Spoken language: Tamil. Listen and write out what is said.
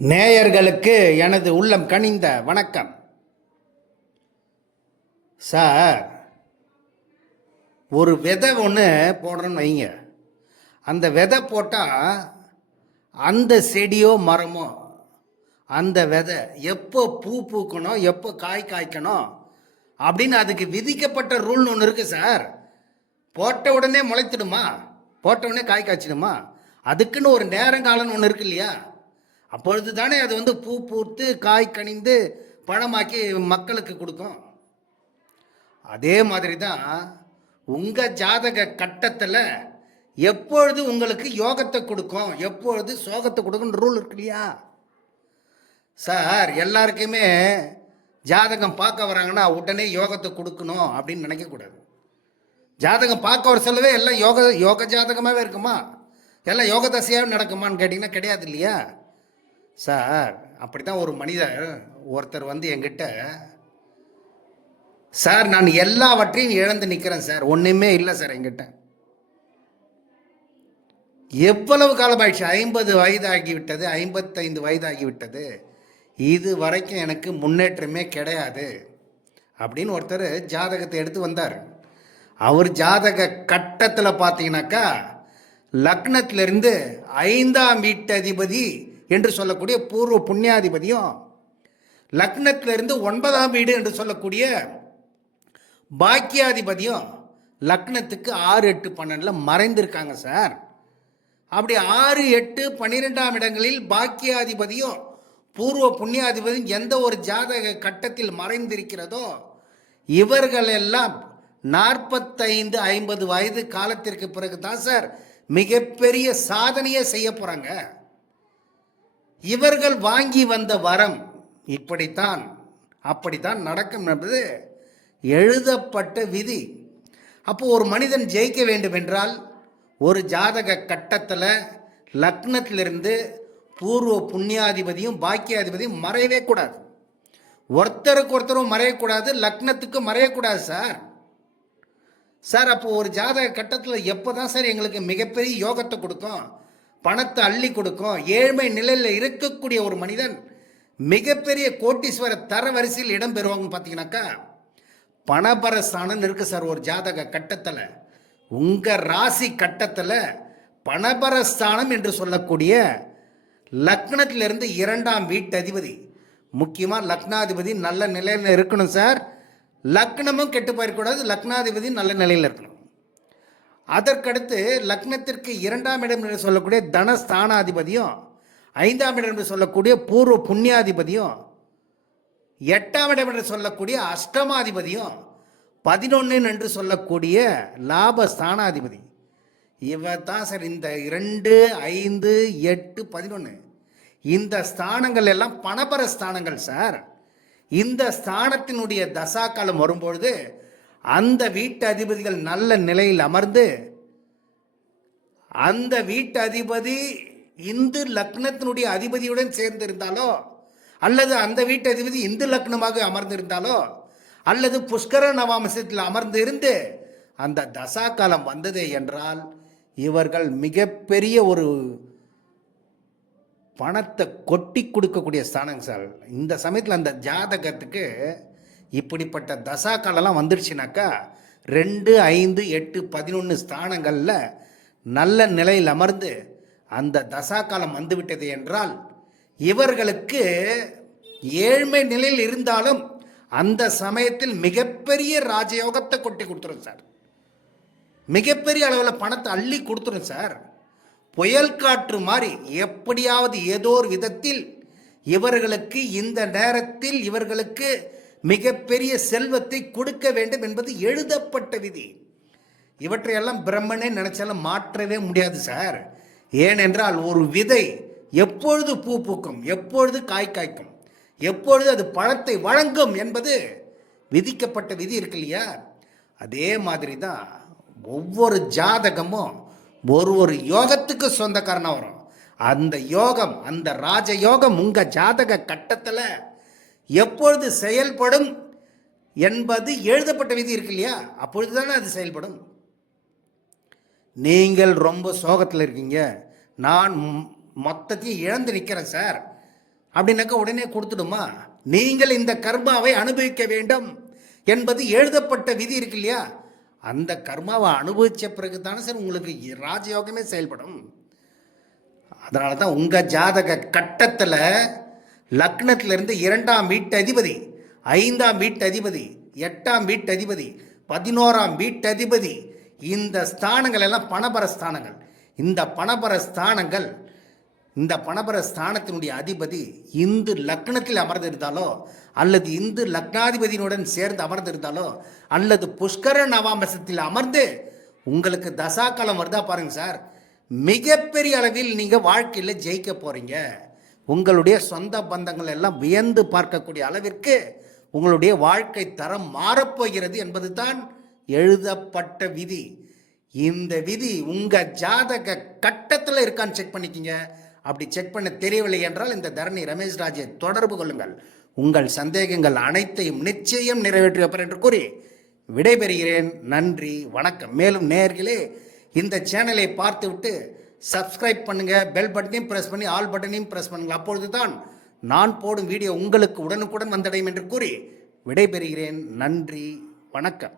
நேயர்களுக்கு எனது உள்ளம் கனிந்த வணக்கம். சார், ஒரு விதை ஒன்று போடுறோன்னு வைங்க. அந்த விதை போட்டால் அந்த செடியோ மரமோ அந்த விதை எப்போ பூ பூக்கணும், எப்போ காய் காய்க்கணும் அப்படின்னு அதுக்கு விதிக்கப்பட்ட ரூல்னு ஒன்று இருக்குது சார். போட்ட உடனே முளைத்திடுமா? போட்ட உடனே காய் காய்ச்சிடுமா? அதுக்குன்னு ஒரு நேரங்காலம்னு ஒன்று இருக்கு இல்லையா? அப்பொழுது தானே அது பூ பூத்து காய் கனிந்து பழமாக்கி மக்களுக்கு கொடுக்கும். அதே மாதிரி தான் உங்கள் ஜாதக கட்டத்தில் எப்பொழுது உங்களுக்கு யோகத்தை கொடுக்கும், எப்பொழுது சோகத்தை கொடுக்குன்னு ரூல் இருக்கு இல்லையா சார்? எல்லாருக்குமே ஜாதகம் பார்க்க வராங்கன்னா உடனே யோகத்தை கொடுக்கணும் அப்படின்னு நினைக்கக்கூடாது. ஜாதகம் பார்க்க வர சொல்லவே எல்லாம் யோக ஜாதகமாகவே இருக்குமா? எல்லாம் யோக தசையாகவே நடக்குமான்னு கேட்டிங்கன்னா கிடையாது இல்லையா சார்? அப்படி தான் ஒரு மனிதர் ஒருத்தர் என்கிட்ட, சார் நான் எல்லாவற்றையும் இழந்து நிற்கிறேன் சார், ஒன்றுமே இல்லை சார் என்கிட்ட. எவ்வளவு காலமாயிடுச்சு? 50 வயதாகிவிட்டது, 55 வயதாகிவிட்டது, இது வரைக்கும் எனக்கு முன்னேற்றமே கிடையாது அப்படின்னு ஒருத்தர் ஜாதகத்தை எடுத்து வந்தார். அவர் ஜாதக கட்டத்தில் பார்த்தீங்கன்னாக்கா லக்னத்திலிருந்து 5ஆம் வீட்டதிபதி என்று சொல்லக்கூடிய பூர்வ புண்ணியாதிபதியும், லக்னத்திலிருந்து 9ஆம் வீடு என்று சொல்லக்கூடிய பாக்கியாதிபதியும் லக்னத்துக்கு 6, 8, 12 மறைந்திருக்காங்க சார். அப்படி 6, 8, 12ஆம் இடங்களில் பாக்கியாதிபதியும் பூர்வ புண்ணியாதிபதியும் எந்த ஒரு ஜாதக கட்டத்தில் மறைந்திருக்கிறதோ இவர்கள் எல்லாம் 45, 50 வயது காலத்திற்கு பிறகு தான் சார் மிகப்பெரிய சாதனையை செய்ய போகிறாங்க. இவர்கள் வாங்கி வந்த வரம் இப்படித்தான் அப்படித்தான் நடக்கும் என்பது எழுதப்பட்ட விதி. அப்போ ஒரு மனிதன் ஜெயிக்க வேண்டும் என்றால் ஒரு ஜாதக கட்டத்தில் லக்னத்திலிருந்து பூர்வ புண்ணியாதிபதியும் பாக்கியாதிபதியும் மறையவே கூடாது. ஒருத்தருக்கு ஒருத்தரும் மறையக்கூடாது, லக்னத்துக்கு மறையக்கூடாது சார். சார், அப்போ ஒரு ஜாதக கட்டத்தில் எப்போ தான் சார் எங்களுக்கு மிகப்பெரிய யோகத்தை கொடுக்கும், பணத்தை அள்ளி கொடுக்கும்? ஏழ்மை நிலையில் இருக்கக்கூடிய ஒரு மனிதன் மிகப்பெரிய கோட்டீஸ்வர தர வரிசையில் இடம் பெறுவாங்கன்னு பார்த்தீங்கன்னாக்கா பணபரஸ்தானம் இருக்கு சார். ஒரு ஜாதக கட்டத்தில் உங்கள் ராசி கட்டத்தில் பணபரஸ்தானம் என்று சொல்லக்கூடிய லக்னத்திலிருந்து 2ஆம் வீட்டு அதிபதி, முக்கியமாக லக்னாதிபதி நல்ல நிலையில் இருக்கணும் சார். லக்னமும் கெட்டு போயிடக்கூடாது, லக்னாதிபதி நல்ல நிலையில் இருக்கணும். அதற்கடுத்து லக்னத்திற்கு 2ஆம் இடம் என்று சொல்லக்கூடிய தனஸ்தானாதிபதியும், 5ஆம் இடம் என்று சொல்லக்கூடிய பூர்வ புண்ணியாதிபதியும், 8ஆம் இடம் என்று சொல்லக்கூடிய அஷ்டமாதிபதியும், 11 என்று சொல்லக்கூடிய லாபஸ்தானாதிபதி. இவர் தான் சார் இந்த 2, 5, 8, 11 இந்த ஸ்தானங்கள் எல்லாம் பணபர ஸ்தானங்கள் சார். இந்த ஸ்தானத்தினுடைய தசாக்காலம் வரும்பொழுது அந்த வீட்டு அதிபதிகள் நல்ல நிலையில் அமர்ந்து, அந்த வீட்டு அதிபதி இந்து லக்னத்தினுடைய அதிபதியுடன் சேர்ந்திருந்தாலோ, அல்லது அந்த வீட்டு அதிபதி இந்து லக்னமாக அமர்ந்திருந்தாலோ, அல்லது புஷ்கர நவாம்சத்தில் அமர்ந்து இருந்து அந்த தசாக்காலம் வந்ததே என்றால் இவர்கள் மிகப்பெரிய ஒரு பணத்தை கொட்டி கொடுக்கக்கூடிய ஸ்தானங்க சார். இந்த சமயத்தில் அந்த ஜாதகத்துக்கு இப்படிப்பட்ட தசாக்காலெல்லாம் வந்துடுச்சுனாக்கா 2, 5, 8, 11 ஸ்தானங்களில் நல்ல நிலையில் அமர்ந்து அந்த தசாக்காலம் வந்துவிட்டது என்றால் இவர்களுக்கு ஏழ்மை நிலையில் இருந்தாலும் அந்த சமயத்தில் மிகப்பெரிய ராஜயோகத்தை கொட்டி கொடுத்துரும் சார். மிகப்பெரிய அளவில் பணத்தை அள்ளி கொடுத்துரும் சார். புயல் காற்று மாதிரி எப்படியாவது ஏதோ ஒரு விதத்தில் இவர்களுக்கு இந்த நேரத்தில் இவர்களுக்கு மிகப்பெரிய செல்வத்தை கொடுக்க வேண்டும் என்பது எழுதப்பட்ட விதி. இவற்றையெல்லாம் பிரம்மனே நினைச்சாலும் மாற்றவே முடியாது சார். ஏனென்றால் ஒரு விதை எப்பொழுது பூ பூக்கும், எப்பொழுது காய் காய்க்கும், எப்பொழுது அது பழத்தை வழங்கும் என்பது விதிக்கப்பட்ட விதி இருக்கு இல்லையா? அதே மாதிரி தான் ஒவ்வொரு ஜாதகமும் ஒரு யோகத்துக்கு சொந்தக்காரனாக வரும். அந்த யோகம், அந்த ராஜயோகம் உங்கள் ஜாதக கட்டத்தில் எப்பொழுது செயல்படும் என்பது எழுதப்பட்ட விதி இருக்கு இல்லையா? அப்பொழுது தானே அது செயல்படும். நீங்கள் ரொம்ப சோகத்தில் இருக்கீங்க, நான் மொத்தத்தையும் இழந்து நிற்கிறேன் சார், அப்படின்னாக்கா உடனே கொடுத்துடுமா? நீங்கள் இந்த கர்மாவை அனுபவிக்க வேண்டும் என்பது எழுதப்பட்ட விதி இருக்கு இல்லையா? அந்த கர்மாவை அனுபவித்த பிறகு தானே சார் உங்களுக்கு ராஜயோகமே செயல்படும். அதனால தான் உங்கள் ஜாதக கட்டத்தில் லக்னத்திலிருந்து 2ஆம் வீட்டதிபதி, 5ஆம் வீட்டதிபதி, 8ஆம் வீட்டதிபதி, 11ஆம் வீட்டதிபதி, இந்த ஸ்தானங்கள் எல்லாம் பணபர ஸ்தானங்கள். இந்த பணபர ஸ்தானத்தினுடைய அதிபதி இந்து லக்னத்தில் அமர்ந்திருந்தாலோ அல்லது இந்து லக்னாதிபதியினுடன் சேர்ந்து அமர்ந்திருந்தாலோ அல்லது புஷ்கர நவாம்சத்தில் அமர்ந்து உங்களுக்கு தசாக்காலம் வருதா பாருங்க சார், மிகப்பெரிய அளவில் நீங்கள் வாழ்க்கையில் ஜெயிக்க போகிறீங்க. உங்களுடைய சொந்த பந்தங்கள் எல்லாம் வியந்து பார்க்கக்கூடிய அளவிற்கு உங்களுடைய வாழ்க்கை தரம் மாறப்போகிறது என்பது தான் எழுதப்பட்ட விதி. இந்த விதி உங்கள் ஜாதக கட்டத்தில் இருக்கான்னு செக் பண்ணிக்கிங்க. அப்படி செக் பண்ண தெரியவில்லை என்றால் இந்த தரணி ரமேஷ் ராஜை தொடர்பு கொள்ளுங்கள். உங்கள் சந்தேகங்கள் அனைத்தையும் நிச்சயம் நிறைவேற்றி வைப்பார் என்று கூறி விடைபெறுகிறேன். நன்றி, வணக்கம். மேலும் நேயர்களே, இந்த சேனலை பார்த்துவிட்டு சப்ஸ்கிரைப் பண்ணுங்கள், பெல் பட்டனையும் ப்ரெஸ் பண்ணி ஆல் பட்டனையும் ப்ரெஸ் பண்ணுங்கள். அப்பொழுது தான் நான் போடும் வீடியோ உங்களுக்கு உடனுக்குடன் வந்தடையும் என்று கூறி விடைபெறுகிறேன். நன்றி, வணக்கம்.